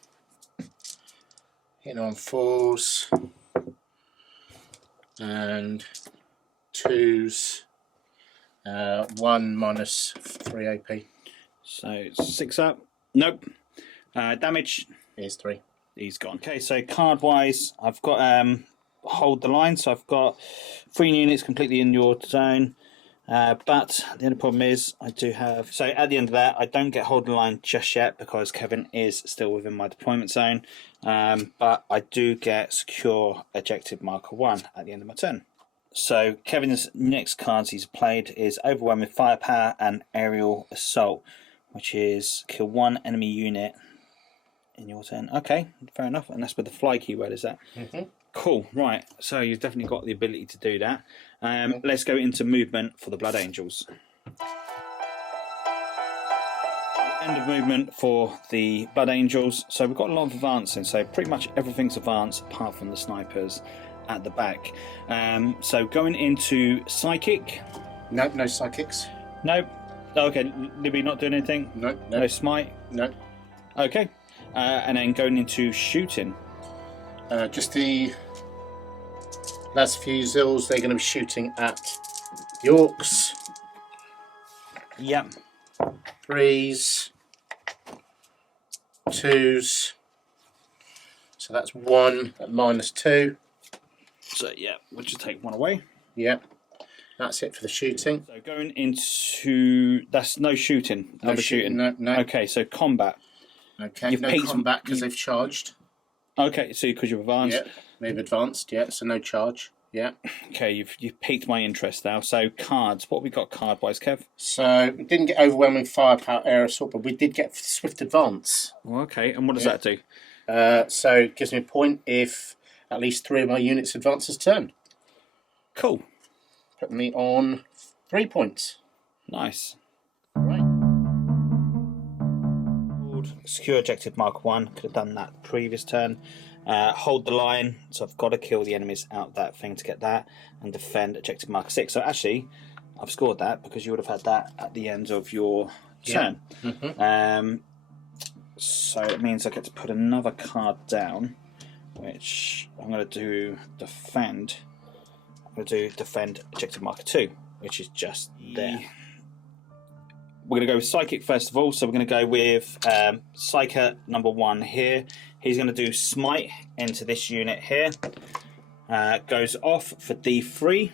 Hitting on 4s and 2s. 1 minus 3 AP. So 6 up. Nope. Damage. Here's 3. He's gone. Okay, so card wise, I've got hold the line, so I've got 3 units completely in your zone. But the only problem is I do have, so at the end of that I don't get hold the line just yet because Kevin is still within my deployment zone, but I do get secure objective marker 1 at the end of my turn. So Kevin's next cards he's played is Overwhelming Firepower and Aerial Assault, which is kill 1 enemy unit in your turn. Okay, fair enough, and that's with the fly keyword, is that? Mm-hmm. Cool, right, so you've definitely got the ability to do that. Let's go into movement for the Blood Angels. End of movement for the Blood Angels. So we've got a lot of advancing, so pretty much everything's advanced apart from the snipers at the back. So going into Psychic. Nope, no psychics. Nope. Okay, Libby not doing anything? Nope, No smite? Nope. Okay. And then going into shooting. Just the last few zills, they're going to be shooting at the Orks. Yep. 3s, 2s. So that's 1 at -2. So yeah, we'll just take 1 away. Yep. That's it for the shooting. So going into, that's no shooting. No shooting. No. Okay, so combat. Okay. You've no peaked- combat because they've charged. Okay, so because you've advanced. Yeah. They've advanced. Yeah. So no charge. Yeah. Okay, you've piqued my interest now. So cards, what have we got card-wise, Kev? So we didn't get overwhelming firepower, air assault, but we did get swift advance. Well, okay, and what does that do? So it gives me a point if at least 3 of my units advance this turn. Cool. Put me on 3 points. Nice. Right. Secure objective mark 1. Could have done that previous turn. Hold the line, so I've got to kill the enemies out that thing to get that, and defend objective mark 6. So actually, I've scored that because you would have had that at the end of your turn. So it means I get to put another card down, which I'm going to do defend. I'm going to do defend objective marker 2, which is just there. We're going to go with Psychic first of all, so we're going to go with Psyker number 1 here. He's going to do Smite into this unit here. Goes off for D3.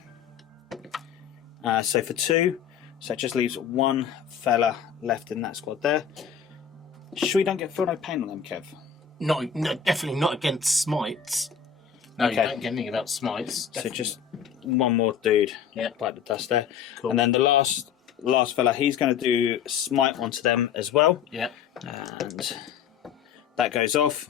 So for 2. So it just leaves 1 fella left in that squad there. Should we don't get feel no pain on them, Kev? No, definitely not against smites. No, Okay. you don't get anything about smites. So just 1 more dude. Yeah. Bite the dust there. Cool. And then the last fella, he's going to do Smite onto them as well. Yeah. And that goes off.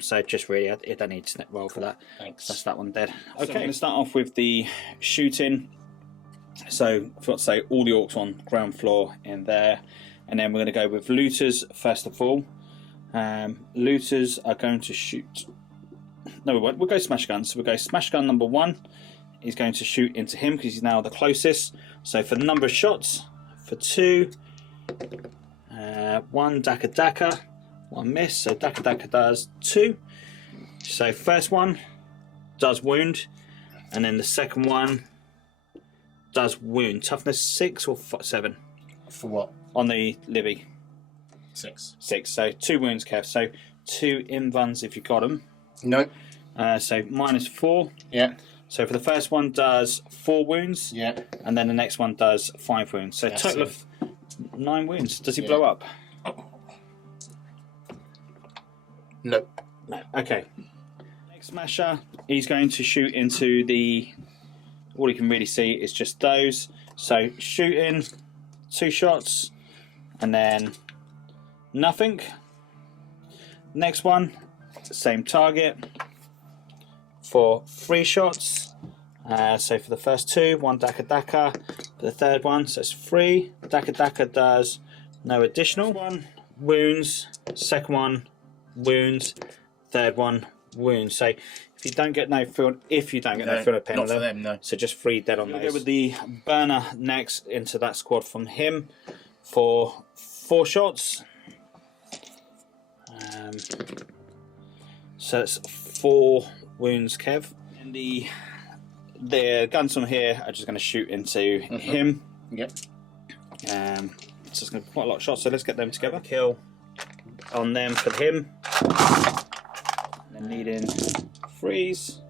So just really, I don't need to snip roll for that. Thanks. That's that one dead. Okay, I'm going to start off with the shooting. So I forgot to say all the orcs on ground floor in there. And then we're going to go with looters first of all. Looters are going to shoot. No, we won't. We'll go smash guns. So we'll go smash gun number 1. He's going to shoot into him because he's now the closest. So for the number of shots, for 2, 1 Daka, 1 miss. So Daka does 2. So first one does wound, and then the second one does wound. Toughness 6 or 7 For what? on the Libby. 6. 6. So 2 wounds, Kev. So 2 invuns if you got them. No. So -4. Yeah. So for the first one does 4 wounds. Yeah. And then the next one does 5 wounds. So That's total it. of 9 wounds. Does he Yeah. blow up? No. No. Okay. Next smasher, he's going to shoot into the. All you can really see is just those. So shooting, 2 shots, and then nothing. Next one, same target for 3 shots. So for the first 2, 1 Daka. For the third one, so it's 3. Daka does no additional. One wounds. Second one wounds. Third one wounds. So if you don't get no field, no field of pain not on for them, no. so just 3 dead on those. We'll go with the burner next into that squad from him for 4 shots. So it's 4 wounds, Kev. And the guns from here are just going to shoot into him. Yep. So it's going to be quite a lot of shots. So let's get them together. Kill on them for him. And then needing 3s.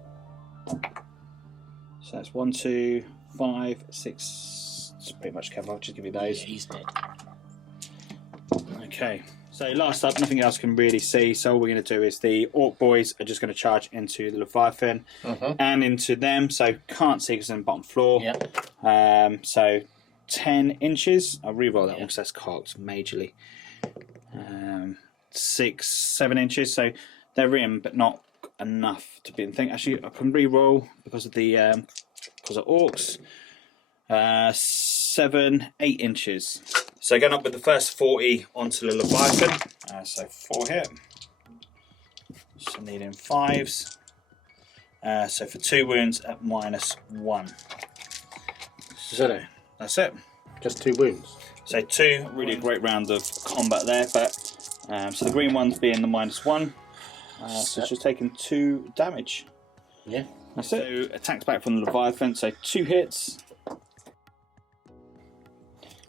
So that's 1, 2, 5, 6. It's pretty much Kev. I'll just give you those. Yeah, he's dead. Okay, so last up, nothing else can really see. So all we're going to do is the Orc boys are just going to charge into the Leviathan and into them. So can't see because it's on the bottom floor. Yep. So 10 inches. I'll re-roll that one because that's cocked majorly. 6, 7 inches. So they're in, but not enough to be in thing. Actually, I can re-roll because of the orcs. 7, 8 inches. So going up with the first 40 onto the Leviathan. So 4 hit. So needing 5s. So for 2 wounds at -1. So that's it. Just 2 wounds. So 2 really great round of combat there, but So the green one's being the -1. So it's just taking 2 damage. Yeah. That's it. So attacks back from the Leviathan. So 2 hits.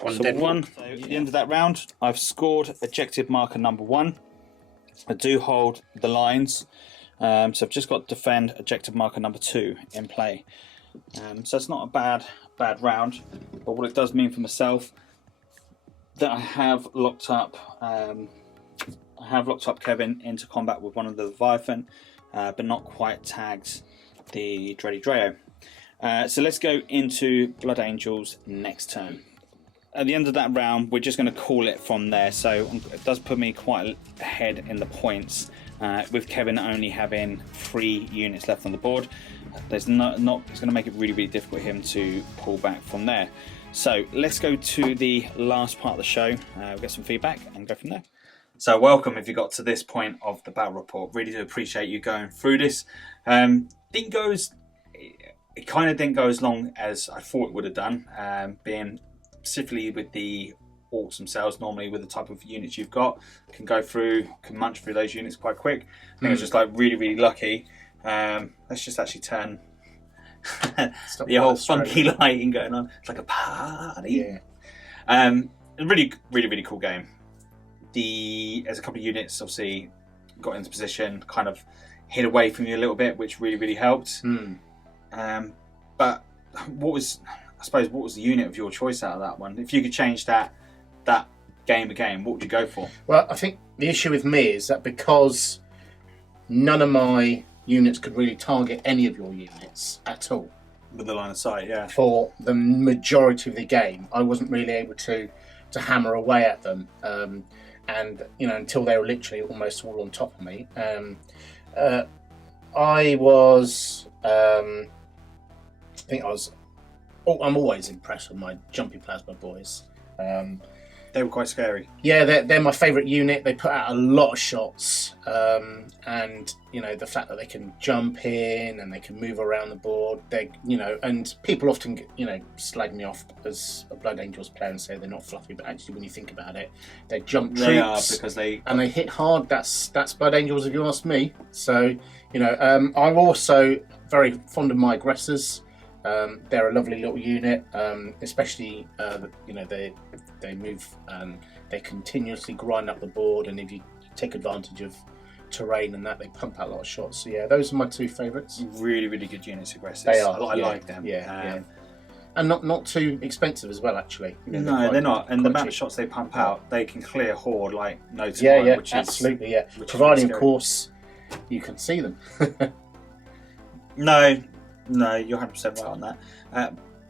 One. So at the end of that round, I've scored objective marker number 1. I do hold the lines. So I've just got defend objective marker number 2 in play. So it's not a bad round. But what it does mean for myself, that I have locked up Kevin into combat with one of the Leviathan, but not quite tagged the Dready Dreo. So let's go into Blood Angels next turn. At the end of that round, we're just going to call it from there. So it does put me quite ahead in the points, with Kevin only having 3 units left on the board. There's it's going to make it really difficult for him to pull back from there. So let's go to the last part of the show. We'll get some feedback and go from there. So welcome if you got to this point of the battle report. Really do appreciate you going through this. It kind of didn't go as long as I thought it would have done, being specifically with the Orks themselves. Normally with the type of units you've got, can munch through those units quite quick. I think I was just like really lucky. Let's just actually turn the whole funky lighting going on. It's like a party. Yeah. Really cool game. There's a couple of units obviously got into position, kind of hid away from you a little bit, which really helped. But what was the unit of your choice out of that one? If you could change that game again, what would you go for? Well, I think the issue with me is that because none of my units could really target any of your units at all. With the line of sight, yeah. For the majority of the game, I wasn't really able to hammer away at them. And until they were literally almost all on top of me. I'm always impressed with my jumpy plasma boys. They were quite scary. Yeah, they're my favourite unit. They put out a lot of shots, and the fact that they can jump in and they can move around the board. And people often slag me off as a Blood Angels player and say they're not fluffy, but actually when you think about it, they jump troops. They are, because they hit hard. That's Blood Angels if you ask me. So I'm also very fond of my aggressors. They're a lovely little unit, especially they move and they continuously grind up the board, and if you take advantage of terrain and that, they pump out a lot of shots. So yeah, those are my 2 favourites. Really good units, aggressors. They are. I like them. Yeah. And not too expensive as well, actually. No, they're not. And the amount of shots they pump out, they can clear horde like no tomorrow. Yeah, absolutely. Yeah, providing, of course, you can see them. No, you're 100% right on that.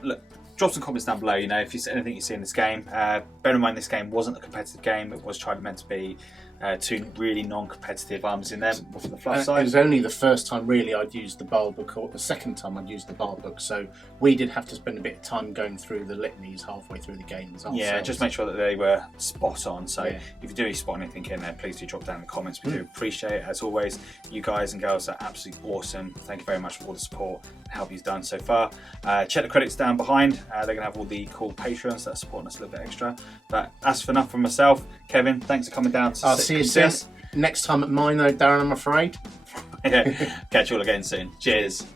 Look, drop some comments down below. If you see anything you see in this game. Bear in mind, this game wasn't a competitive game. It was meant to be 2 really non-competitive armies in there for the fluff side. It was only the first time really I'd used the Bile Book, or the second time I'd used the Bile Book. So we did have to spend a bit of time going through the litanies halfway through the game as well. Yeah, just make sure that they were spot on. So if you do spot anything in there, please do drop down in the comments. We do appreciate it. As always, you guys and girls are absolutely awesome. Thank you very much for all the support and help you've done so far. Check the credits down behind. They're going to have all the cool patrons that are supporting us a little bit extra. But that's for enough from myself. Kevin, thanks for coming down to I'll see you soon. Next time at mine though, Darren, I'm afraid. Catch you all again soon. Cheers.